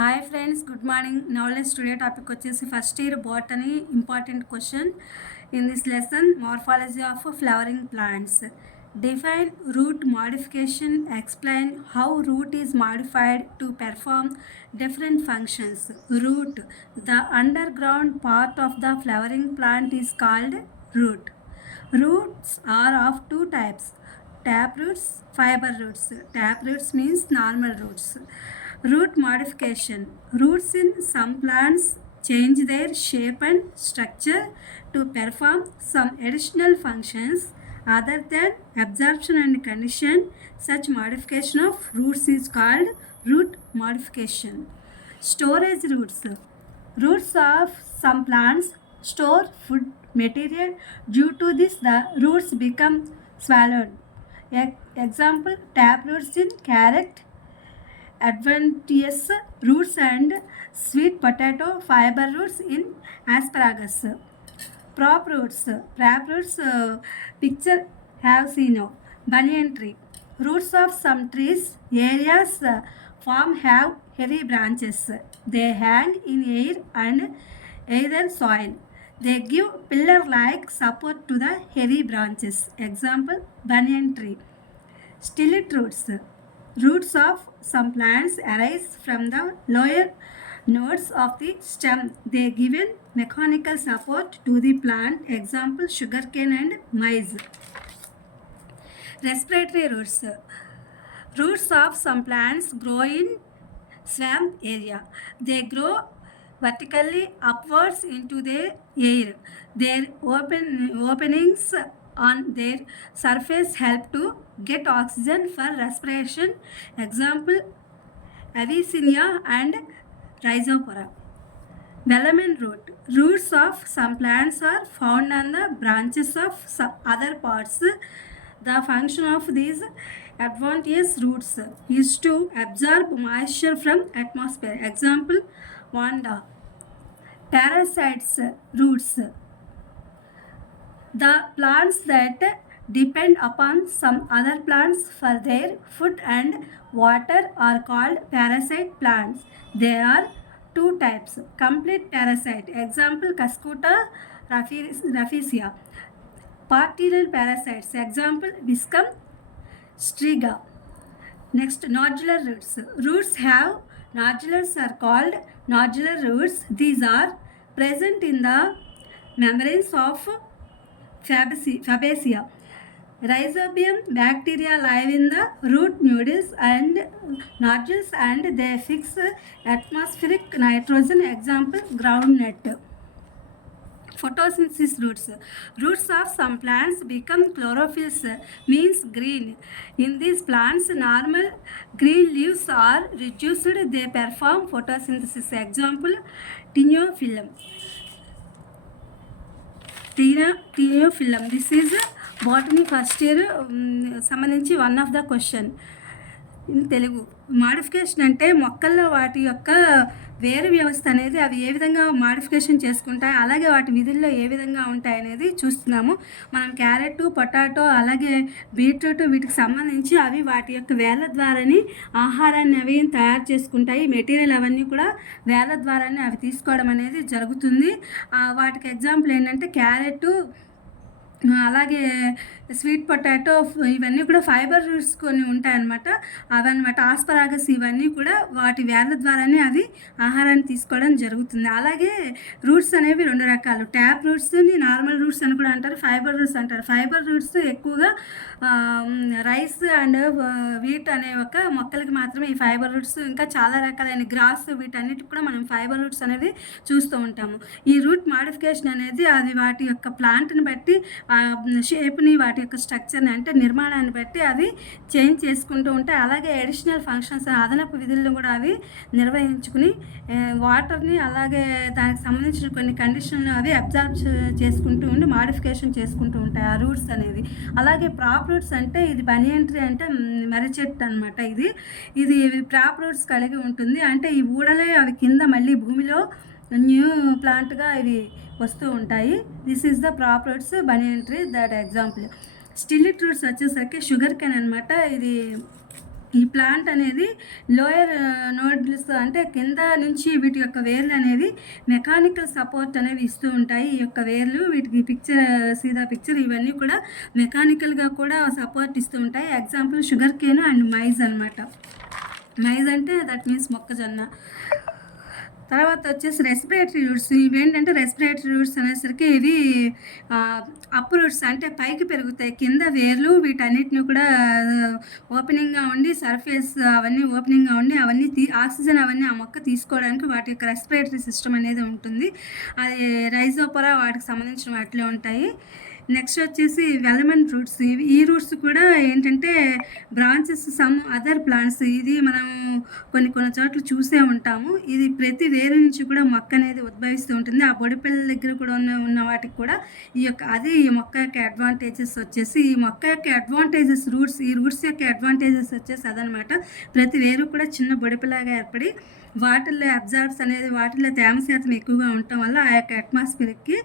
Hi friends, good morning. Now let's today topic వచ్చేసి first year botany important question. In this lesson, morphology of flowering plants. Define root modification. Explain how root is modified to perform different functions. Root. The underground part of the flowering plant is called root. Roots are of two types: tap roots, fiber roots. Tap roots means normal roots. Root modification. Roots in some plants change their shape and structure to perform some additional functions other than absorption and condition. Such modification of roots is called root modification. Storage roots. Roots of some plants store food material. Due to this, the roots become swallowed. Example: tap roots in carrot, adventitious roots and sweet potato, fiber roots in asparagus. Prop roots. Prop roots picture have seen. Banyan tree. Roots of some trees areas form have heavy branches. They hang in air and either soil. They give pillar-like support to the heavy branches. Example: banyan tree. Stillet roots. Roots of some plants arise from the lower nodes of the stem. They give mechanical support to the plant. Example: sugarcane and maize. Respiratory roots. Roots of some plants grow in swamp area. They grow vertically upwards into the air. Their openings on their surface help to get oxygen for respiration. Example: Avicennia and Rhizopora. Velamen root. Roots of some plants are found on the branches of some other parts. The function of these adventitious roots is to absorb moisture from atmosphere. Example: Vanda. Parasites roots. The plants that depend upon some other plants for their food and water are called parasite plants. There are two types: complete parasite. Example: Cuscuta rafflesia. Partial parasites. Example: Viscum striga. Next, nodular roots. Roots have nodulars are called nodular roots. These are present in the membranes of Fabaceae. Rhizobium bacteria live in the root nodules and nodules and they fix atmospheric nitrogen. Example: groundnut. Photosynthesis roots. Roots of some plants become chlorophylls, means green. In these plants, normal green leaves are reduced. They perform photosynthesis. Example: Tinophyllum. Tinophyllum. This is botany first year సంబంధించి one of the question in Telugu. Modification అంటే మొక్కల్లో వాటి యొక్క వేరు వ్యవస్థ అనేది అవి ఏ విధంగా మాడిఫికేషన్ చేసుకుంటాయి, అలాగే వాటి విధుల్లో ఏ విధంగా ఉంటాయి అనేది చూస్తున్నాము. మనం క్యారెట్, పొటాటో, అలాగే బీట్రూట్ వీటికి సంబంధించి అవి వాటి యొక్క వేళ్ళ ద్వారానే ఆహారాన్ని అవి తయారు చేసుకుంటాయి. మెటీరియల్ అవన్నీ కూడా వేళ్ళ ద్వారానే అవి తీసుకోవడం అనేది జరుగుతుంది. వాటికి ఎగ్జాంపుల్ ఏంటంటే క్యారెట్, అలాగే స్వీట్ పొటాటో, ఇవన్నీ కూడా ఫైబర్ రూట్స్ కొన్ని ఉంటాయన్నమాట. అవన్నమాట ఆస్పరాగస్, ఇవన్నీ కూడా వాటి వేర్ల ద్వారానే అవి ఆహారాన్ని తీసుకోవడం జరుగుతుంది. అలాగే రూట్స్ అనేవి రెండు రకాలు: ట్యాప్ రూట్స్ని నార్మల్ రూట్స్ అని కూడా అంటారు, ఫైబర్ రూట్స్ అంటారు. ఫైబర్ రూట్స్ ఎక్కువగా రైస్ అండ్ వీట్ అనే ఒక మొక్కలకి మాత్రమే ఈ ఫైబర్ రూట్స్. ఇంకా చాలా రకాలైన గ్రాస్, వీటన్నిటికి కూడా మనం ఫైబర్ రూట్స్ అనేవి చూస్తూ ఉంటాము. ఈ రూట్ మాడిఫికేషన్ అనేది అది వాటి యొక్క ప్లాంట్ని బట్టి షేప్ని, వాటి యొక్క స్ట్రక్చర్ని అంటే నిర్మాణాన్ని బట్టి అవి చేంజ్ చేసుకుంటూ ఉంటాయి. అలాగే అడిషనల్ ఫంక్షన్స్, అదనపు విధులను కూడా అవి నిర్వహించుకుని వాటర్ని అలాగే దానికి సంబంధించిన కొన్ని కండిషన్లు అవి అబ్జర్వ్ చేసుకుంటూ ఉండి మాడిఫికేషన్ చేసుకుంటూ ఉంటాయి ఆ రూట్స్ అనేది. అలాగే ప్రాప్ రూట్స్ అంటే ఇది బనియన్ ట్రీ అంటే మర్రి చెట్టు అనమాట. ఇది ప్రాప్ రూట్స్ కలిగి ఉంటుంది. అంటే ఈ ఊడలే అవి కింద మళ్ళీ భూమిలో న్యూ ప్లాంట్గా ఇవి వస్తూ ఉంటాయి. This is the prop roots banyan tree. That example. Stilt roots వచ్చేసరికి షుగర్ కేన్ అనమాట. ఇది ఈ ప్లాంట్ అనేది లోయర్ నోడ్స్ అంటే కింద నుంచి వీటి యొక్క వేర్లు అనేవి మెకానికల్ సపోర్ట్ అనేవి ఇస్తూ ఉంటాయి. ఈ యొక్క వేర్లు వీటికి పిక్చర్ ఇవన్నీ కూడా మెకానికల్గా కూడా సపోర్ట్ ఇస్తూ ఉంటాయి. Example sugar cane and maize అనమాట. మైజ్ అంటే దట్ మీన్స్ మొక్కజొన్న. తర్వాత వచ్చేసి రెస్పిరేటరీ రూట్స్. ఇవేంటంటే రెస్పిరేటరీ రూట్స్ అనేసరికి ఇవి అప్ రూట్స్ అంటే పైకి పెరుగుతాయి. కింద వేర్లు వీటన్నిటిని కూడా ఓపెనింగ్గా ఉండి సర్ఫేస్ అవన్నీ ఓపెనింగ్గా ఉండి అవన్నీ ఆక్సిజన్ అవన్నీ ఆ మొక్క తీసుకోవడానికి వాటి యొక్క రెస్పిరేటరీ సిస్టమ్ అనేది ఉంటుంది. అది రైజోపొరా వాటికి సంబంధించిన వాటిలో ఉంటాయి. నెక్స్ట్ వచ్చేసి వెల్మెంట్ రూట్స్. ఈ రూట్స్ కూడా ఏంటంటే బ్రాంచెస్ సమ్ అదర్ ప్లాంట్స్. ఇది మనం కొన్ని చోట్ల చూసే ఉంటాము. ఇది ప్రతి వేరు నుంచి కూడా మొక్క అనేది ఉద్భవిస్తూ ఉంటుంది. ఆ బొడిపిల్లల దగ్గర కూడా ఉన్న వాటికి కూడా ఈ మొక్క యొక్క అడ్వాంటేజెస్ వచ్చేసి ఈ మొక్క యొక్క అడ్వాంటేజెస్ ఈ రూట్స్ యొక్క అడ్వాంటేజెస్ వచ్చేసి అదనమాట. ప్రతి వేరు కూడా చిన్న బొడిపిల్లగా ఏర్పడి వాటిల్లో అబ్జార్బ్స్ అనేది వాటిల్లో తేమ శాతం ఎక్కువగా ఉండటం వల్ల ఆ యొక్క అట్మాస్ఫియర్కి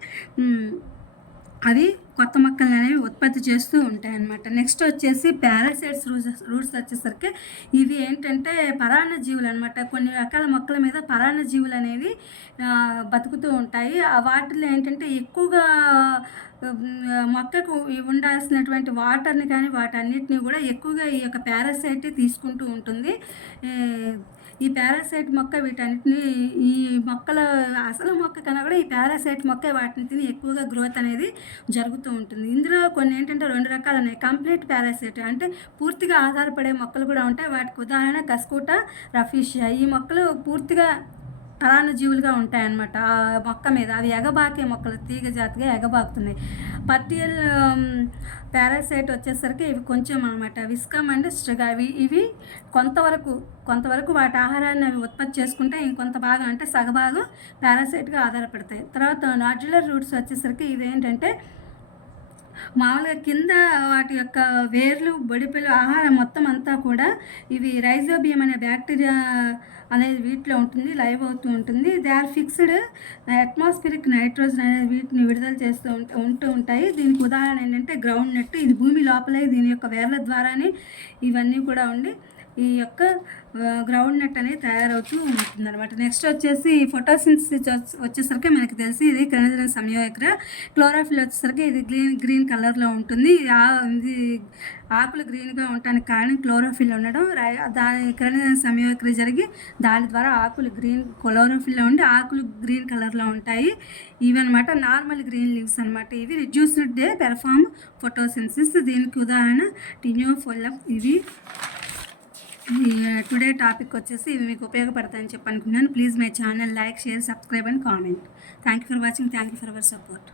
అవి కొత్త మొక్కలు అనేవి ఉత్పత్తి చేస్తూ ఉంటాయి అన్నమాట. నెక్స్ట్ వచ్చేసి పారాసైట్స్ రూట్స్ వచ్చేసరికి ఇవి ఏంటంటే పరాన్నజీవులు అనమాట. కొన్ని రకాల మొక్కల మీద పరాన్నజీవులు అనేవి బతుకుతూ ఉంటాయి. వాటిల్లో ఏంటంటే ఎక్కువగా మొక్కకు ఉండాల్సినటువంటి వాటర్ని కానీ వాటన్నిటిని కూడా ఎక్కువగా ఈ యొక్క పారాసైట్ తీసుకుంటూ ఉంటుంది. ఈ పారాసైట్ మొక్క వీటన్నిటిని ఈ మొక్కల అసలు మొక్క కన్నా కూడా ఈ పారాసైట్ మొక్క వాటిని తిని ఎక్కువగా గ్రోత్ అనేది జరుగుతూ ఉంటుంది. ఇందులో కొన్ని ఏంటంటే 2 రకాలు ఉన్నాయి. కంప్లీట్ పారాసైట్ అంటే పూర్తిగా ఆధారపడే మొక్కలు కూడా ఉంటాయి. వాటికి ఉదాహరణ కస్కూటా రఫీషియా. ఈ మొక్కలు పూర్తిగా పరాన్నజీవులుగా ఉంటాయన్నమాట. ఆ మొక్క మీద అవి ఎగబాకే మొక్కలు తీగ జాతిగా ఎగబాకుతున్నాయి. పర్టియల్ పారాసైట్ వచ్చేసరికి ఇవి కొంచెం అనమాట. విస్కమ్ అండ్ స్ట్రిగా ఇవి కొంతవరకు వాటి ఆహారాన్ని అవి ఉత్పత్తి చేసుకుంటే ఇంకొంత భాగం అంటే సగభాగం పారాసైట్గా ఆధారపడతాయి. తర్వాత నాడ్యులర్ రూట్స్ వచ్చేసరికి ఇవేంటంటే మామూలుగా కింద వాటి యొక్క వేర్లు బొడిపిలు ఆహారం మొత్తం అంతా కూడా ఇవి రైజోబియం అనే బ్యాక్టీరియా అనేది వీటిలో ఉంటుంది, లైవ్ అవుతూ ఉంటుంది. They are fixed atmospheric nitrogen అనేది వీటిని విడుదల చేస్తూ ఉంటూ ఉంటాయి. దీనికి ఉదాహరణ ఏంటంటే గ్రౌండ్ నట్. ఇది భూమి లోపలే దీని యొక్క వేర్ల ద్వారానే ఇవన్నీ కూడా ఉండి ఈ యొక్క గ్రౌండ్ నట్ అనేది తయారవుతూ ఉంటుంది అనమాట. నెక్స్ట్ వచ్చేసి ఫోటోసింథసిస్ వచ్చేసరికి మనకి తెలిసి ఇది క్రెనజన్ సంయోగక్రియ. క్లోరోఫిల్ వచ్చేసరికి ఇది గ్రీన్ కలర్లో ఉంటుంది. ఇది ఆకులు గ్రీన్గా ఉండటానికి కారణం క్లోరోఫిల్ ఉండడం. దాని క్రెనజన్ సంయోగక్రియ జరిగి దాని ద్వారా ఆకులు క్లోరోఫిల్లో ఉండి ఆకులు గ్రీన్ కలర్లో ఉంటాయి. ఇవి అనమాట నార్మల్ గ్రీన్ లీవ్స్ అనమాట. ఇవి రిడ్యూస్డ్ దే పెర్ఫార్మ్ ఫోటోసింథసిస్. దీనికి ఉదాహరణ టినియోఫోలం. ఇవి టుడే టాపిక్ వచ్చేసి ఇవి మీకు ఉపయోగపడతాయని చెప్పి అనుకున్నాను. Please my channel like, share, subscribe and comment. Thank you for watching. Thank you for our support.